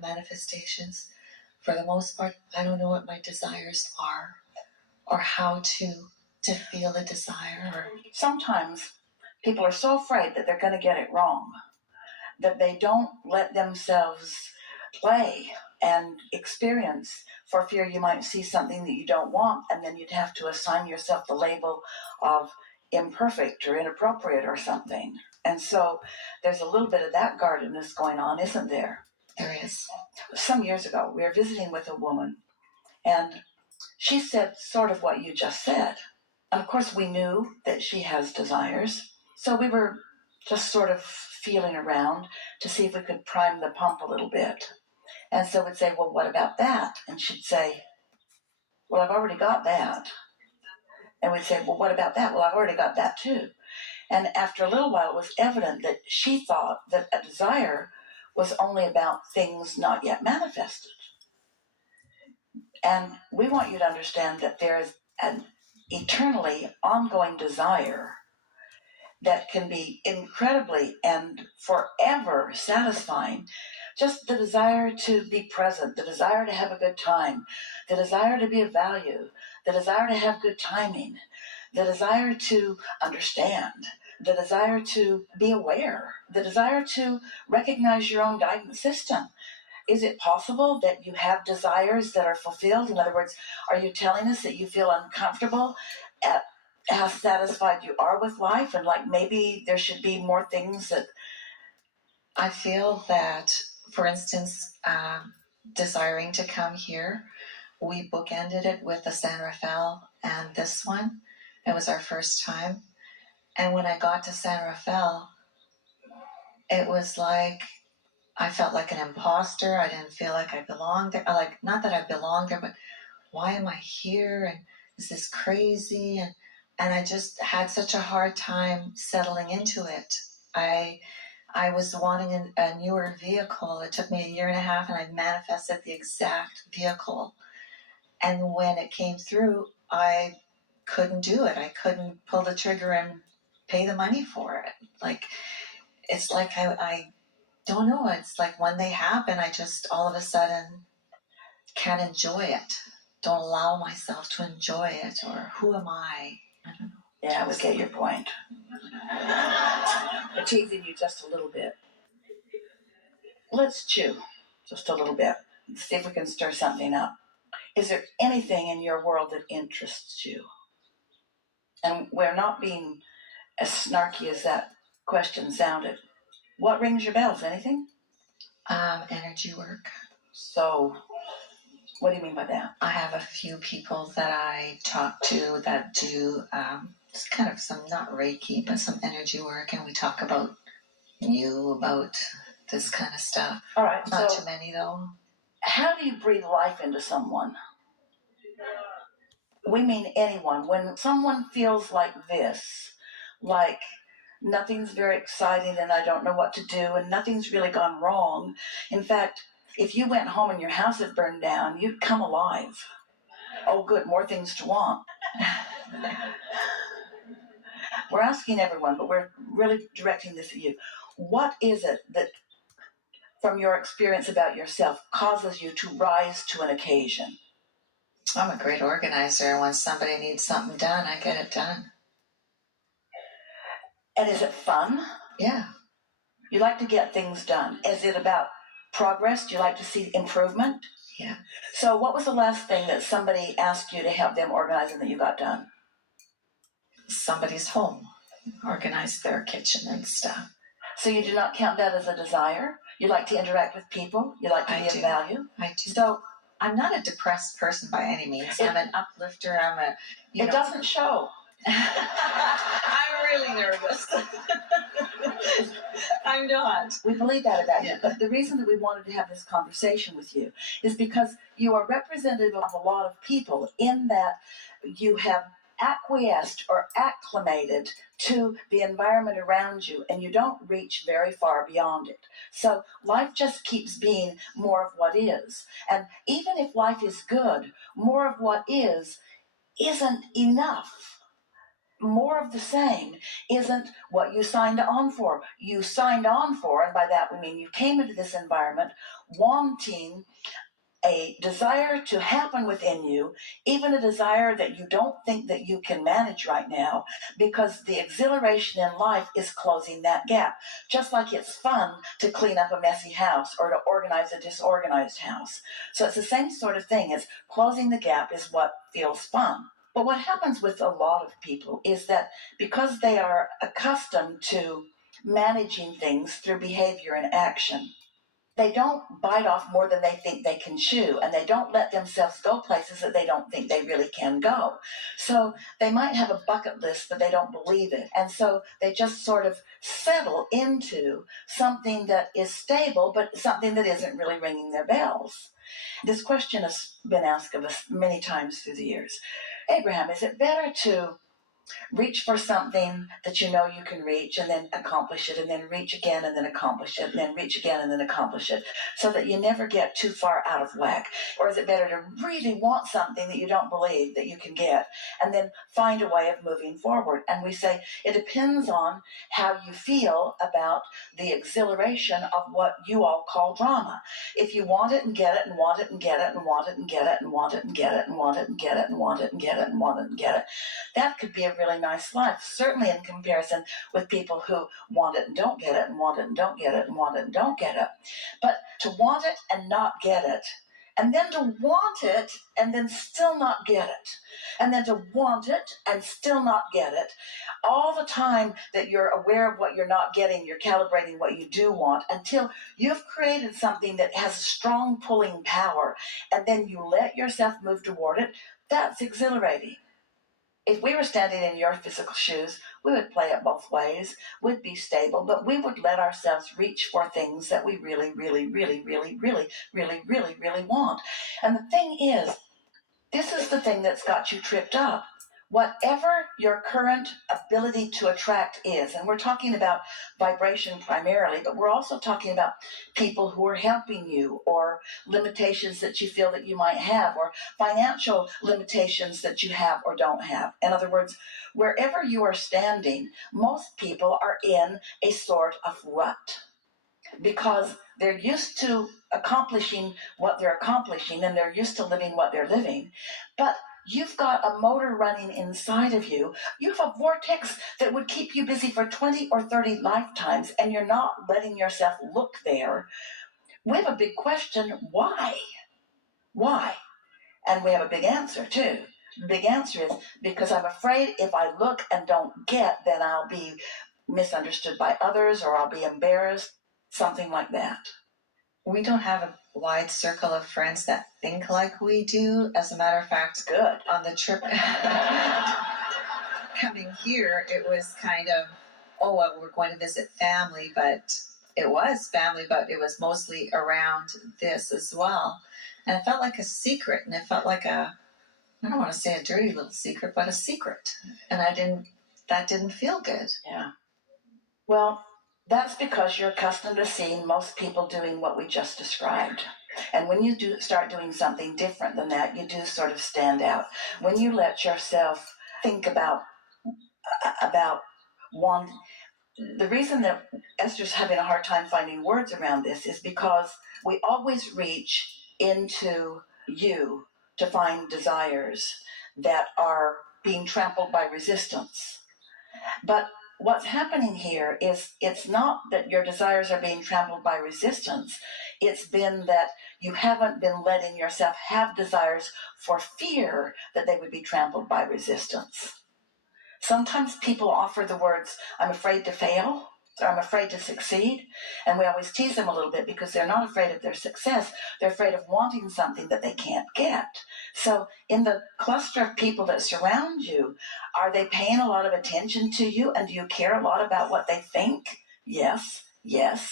manifestations, for the most part, I don't know what my desires are or how to feel a desire. Sometimes people are so afraid that they're going to get it wrong that they don't let themselves play and experience, for fear you might see something that you don't want, and then you'd have to assign yourself the label of imperfect or inappropriate or something. And so there's a little bit of that guardedness going on, isn't there? There is. Some years ago, we were visiting with a woman, and she said sort of what you just said. And of course, we knew that she has desires, so we were just sort of feeling around to see if we could prime the pump a little bit. And so we'd say, well, what about that? And she'd say, well, I've already got that. And we'd say, well, what about that? Well, I've already got that too. And after a little while, it was evident that she thought that a desire was only about things not yet manifested. And we want you to understand that there is an eternally ongoing desire that can be incredibly and forever satisfying. Just the desire to be present, the desire to have a good time, the desire to be of value, the desire to have good timing, the desire to understand, the desire to be aware, the desire to recognize your own guidance system. Is it possible that you have desires that are fulfilled? In other words, are you telling us that you feel uncomfortable at how satisfied you are with life, and like maybe there should be more things that... I feel that, for instance, desiring to come here, we bookended it with the San Rafael and this one. It was our first time. And when I got to San Rafael, it was like I felt like an imposter. I didn't feel like I belonged there. Like, not that I belonged there, but why am I here? And is this crazy? And I just had such a hard time settling into it. I was wanting a newer vehicle. It took me 1.5 years, and I manifested the exact vehicle. And when it came through, I couldn't do it. I couldn't pull the trigger and pay the money for it. Like, it's like I don't know. It's like when they happen, I just all of a sudden can't enjoy it. Don't allow myself to enjoy it. Or who am I? I don't know. Yeah, we get your point. I'm teasing you just a little bit. Let's chew just a little bit and see if we can stir something up. Is there anything in your world that interests you? And we're not being as snarky as that question sounded. What rings your bells? Anything? Energy work. So, what do you mean by that? I have a few people that I talk to that do just kind of some, not Reiki, but some energy work, and we talk about about this kind of stuff. All right. Not too many, though. How do you breathe life into someone? We mean anyone. When someone feels like this, like nothing's very exciting and I don't know what to do and nothing's really gone wrong. In fact, if you went home and your house had burned down, you'd come alive. Oh, good, more things to want. We're asking everyone, but we're really directing this at you. What is it that, from your experience about yourself, causes you to rise to an occasion? I'm a great organizer. When somebody needs something done, I get it done. And is it fun? Yeah. You like to get things done. Is it about progress? Do you like to see improvement? Yeah. So what was the last thing that somebody asked you to help them organize and that you got done? Somebody's home. Organize their kitchen and stuff. So you do not count that as a desire? You like to interact with people? You like to be of value? I do. So I'm not a depressed person by any means. I'm an uplifter. It doesn't show. I'm really nervous. I'm not. We believe that about you. But the reason that we wanted to have this conversation with you is because you are representative of a lot of people in that you have acquiesced or acclimated to the environment around you, and you don't reach very far beyond it. So life just keeps being more of what is. And even if life is good, more of what is isn't enough. more of the same isn't what you signed on for. You signed on for, and by that we mean you came into this environment wanting a desire to happen within you, even a desire that you don't think that you can manage right now, because the exhilaration in life is closing that gap. Just like it's fun to clean up a messy house or to organize a disorganized house. So it's the same sort of thing as closing the gap is what feels fun. But what happens with a lot of people is that because they are accustomed to managing things through behavior and action, they don't bite off more than they think they can chew, and they don't let themselves go places that they don't think they really can go. So they might have a bucket list, but they don't believe it. And so they just sort of settle into something that is stable, but something that isn't really ringing their bells. This question has been asked of us many times through the years. Abraham, is it better to reach for something that you know you can reach and then accomplish it, and then reach again and then accomplish it, and then reach again and then accomplish it, so that you never get too far out of whack? Or is it better to really want something that you don't believe that you can get and then find a way of moving forward? And we say it depends on how you feel about the exhilaration of what you all call drama. If you want it and get it and want it and get it and want it and get it and want it and get it and want it and get it and want it and get it and want it and get it, that could be a really nice life, certainly in comparison with people who want it and don't get it and want it and don't get it and want it and don't get it. But to want it and not get it, and then to want it and then still not get it, and then to want it and still not get it, all the time that you're aware of what you're not getting, you're calibrating what you do want until you've created something that has strong pulling power, and then you let yourself move toward it. That's exhilarating. If we were standing in your physical shoes, we would play it both ways. We'd be stable, but we would let ourselves reach for things that we really, really, really, really, really, really, really, really want. And the thing is, this is the thing that's got you tripped up. Whatever your current ability to attract is, and we're talking about vibration primarily, but we're also talking about people who are helping you, or limitations that you feel that you might have, or financial limitations that you have or don't have. In other words, wherever you are standing, most people are in a sort of rut because they're used to accomplishing what they're accomplishing, and they're used to living what they're living. But you've got a motor running inside of you. You have a vortex that would keep you busy for 20 or 30 lifetimes, and you're not letting yourself look there. We have a big question. Why? Why? And we have a big answer, too. The big answer is because I'm afraid if I look and don't get, then I'll be misunderstood by others, or I'll be embarrassed, something like that. We don't have a wide circle of friends that think like we do. As a matter of fact, Good. on the trip coming here, it was kind of, oh, well, we're going to visit family, but it was family, but it was mostly around this as well. And it felt like a secret, and it felt like I don't want to say a dirty little secret, but a secret. And that didn't feel good. Yeah. Well, that's because you're accustomed to seeing most people doing what we just described. And when you start doing something different than that, you do sort of stand out. When you let yourself think about one, the reason that Esther's having a hard time finding words around this is because we always reach into you to find desires that are being trampled by resistance. But what's happening here is it's not that your desires are being trampled by resistance. It's been that you haven't been letting yourself have desires for fear that they would be trampled by resistance. Sometimes people offer the words, I'm afraid to fail, or I'm afraid to succeed. And we always tease them a little bit because they're not afraid of their success. They're afraid of wanting something that they can't get. So in the cluster of people that surround you, are they paying a lot of attention to you? And do you care a lot about what they think? Yes, yes.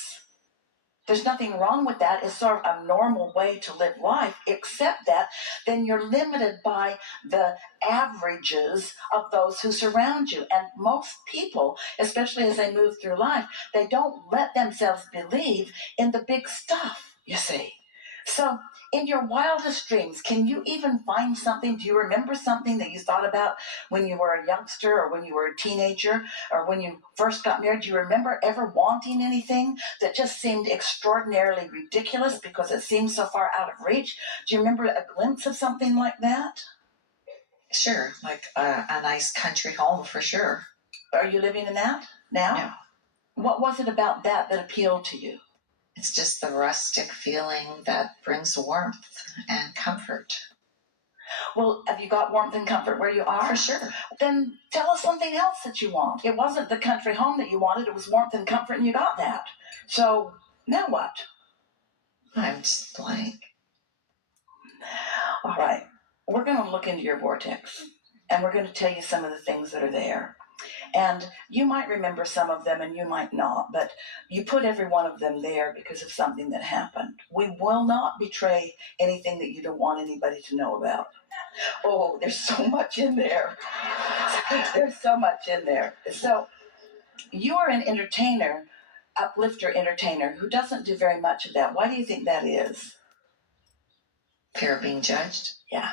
There's nothing wrong with that. It's sort of a normal way to live life, except that then you're limited by the averages of those who surround you. And most people, especially as they move through life, they don't let themselves believe in the big stuff, you see. So in your wildest dreams, can you even find something? Do you remember something that you thought about when you were a youngster or when you were a teenager or when you first got married? Do you remember ever wanting anything that just seemed extraordinarily ridiculous because it seemed so far out of reach? Do you remember a glimpse of something like that? Sure, like a nice country home for sure. Are you living in that now? No. What was it about that appealed to you? It's just the rustic feeling that brings warmth and comfort. Well, have you got warmth and comfort where you are? For sure. Then tell us something else that you want. It wasn't the country home that you wanted, it was warmth and comfort, and you got that. So, now what? I'm just blank. All right, we're going to look into your vortex, and we're going to tell you some of the things that are there. And you might remember some of them and you might not, but you put every one of them there because of something that happened. We will not betray anything that you don't want anybody to know about. Oh, there's so much in there. There's so much in there. So you are an entertainer, uplifter entertainer, who doesn't do very much of that. Why do you think that is? Fear of being judged? Yeah.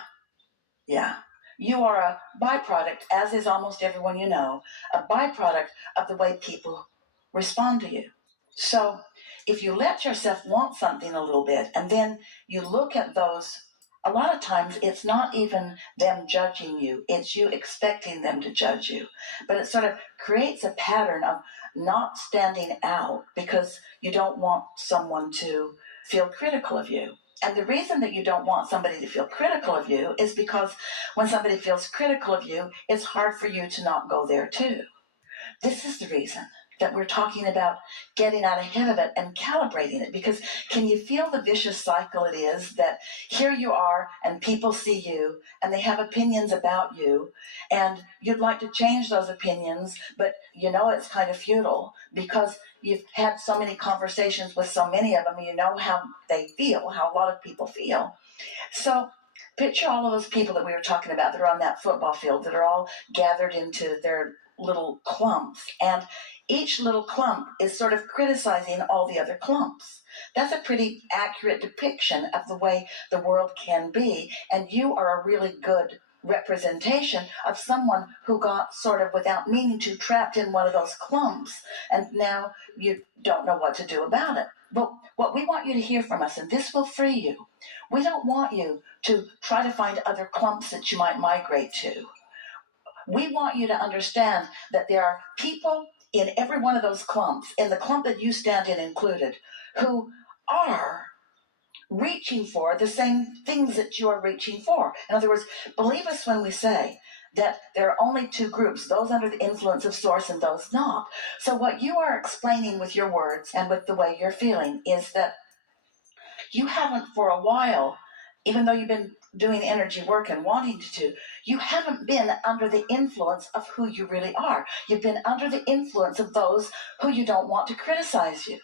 You are a byproduct, as is almost everyone you know, a byproduct of the way people respond to you. So if you let yourself want something a little bit and then you look at those, a lot of times it's not even them judging you, it's you expecting them to judge you. But it sort of creates a pattern of not standing out because you don't want someone to feel critical of you. And the reason that you don't want somebody to feel critical of you is because when somebody feels critical of you, it's hard for you to not go there too. This is the reason that we're talking about getting out ahead of it and calibrating it, because can you feel the vicious cycle it is that here you are and people see you and they have opinions about you and you'd like to change those opinions, but you know it's kind of futile because you've had so many conversations with so many of them, you know how they feel, how a lot of people feel. So picture all of those people that we were talking about that are on that football field that are all gathered into their little clumps, and each little clump is sort of criticizing all the other clumps. That's a pretty accurate depiction of the way the world can be, and you are a really good representation of someone who got sort of without meaning to trapped in one of those clumps, and now you don't know what to do about it. But what we want you to hear from us, and this will free you, we don't want you to try to find other clumps that you might migrate to. We want you to understand that there are people in every one of those clumps, in the clump that you stand in included, who are reaching for the same things that you are reaching for. In other words, believe us when we say that there are only two groups, those under the influence of Source and those not. So what you are explaining with your words and with the way you're feeling is that you haven't for a while, even though you've been doing energy work and wanting to, you haven't been under the influence of who you really are. You've been under the influence of those who you don't want to criticize you.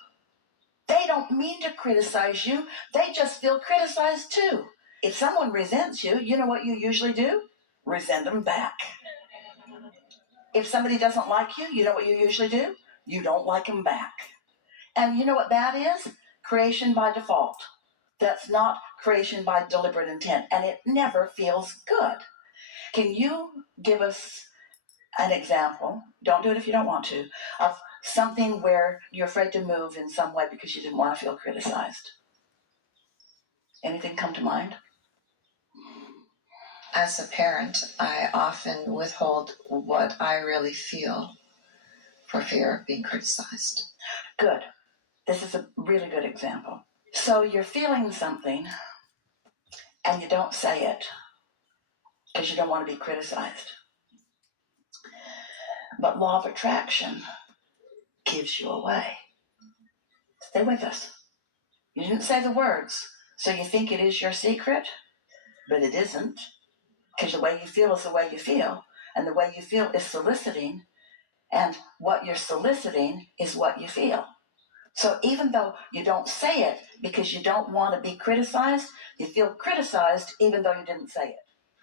They don't mean to criticize you. They just feel criticized too. If someone resents you, you know what you usually do? Resent them back. If somebody doesn't like you, you know what you usually do? You don't like them back. And you know what that is? Creation by default. That's not creation by deliberate intent, and it never feels good. Can you give us an example, don't do it if you don't want to, of something where you're afraid to move in some way because you didn't want to feel criticized? Anything come to mind? As a parent, I often withhold what I really feel for fear of being criticized. Good. This is a really good example. So you're feeling something and you don't say it because you don't want to be criticized. But law of attraction gives you away. Stay with us. You didn't say the words, so you think it is your secret, but it isn't, because the way you feel is the way you feel, and the way you feel is soliciting, and what you're soliciting is what you feel. So even though you don't say it because you don't want to be criticized, you feel criticized even though you didn't say it.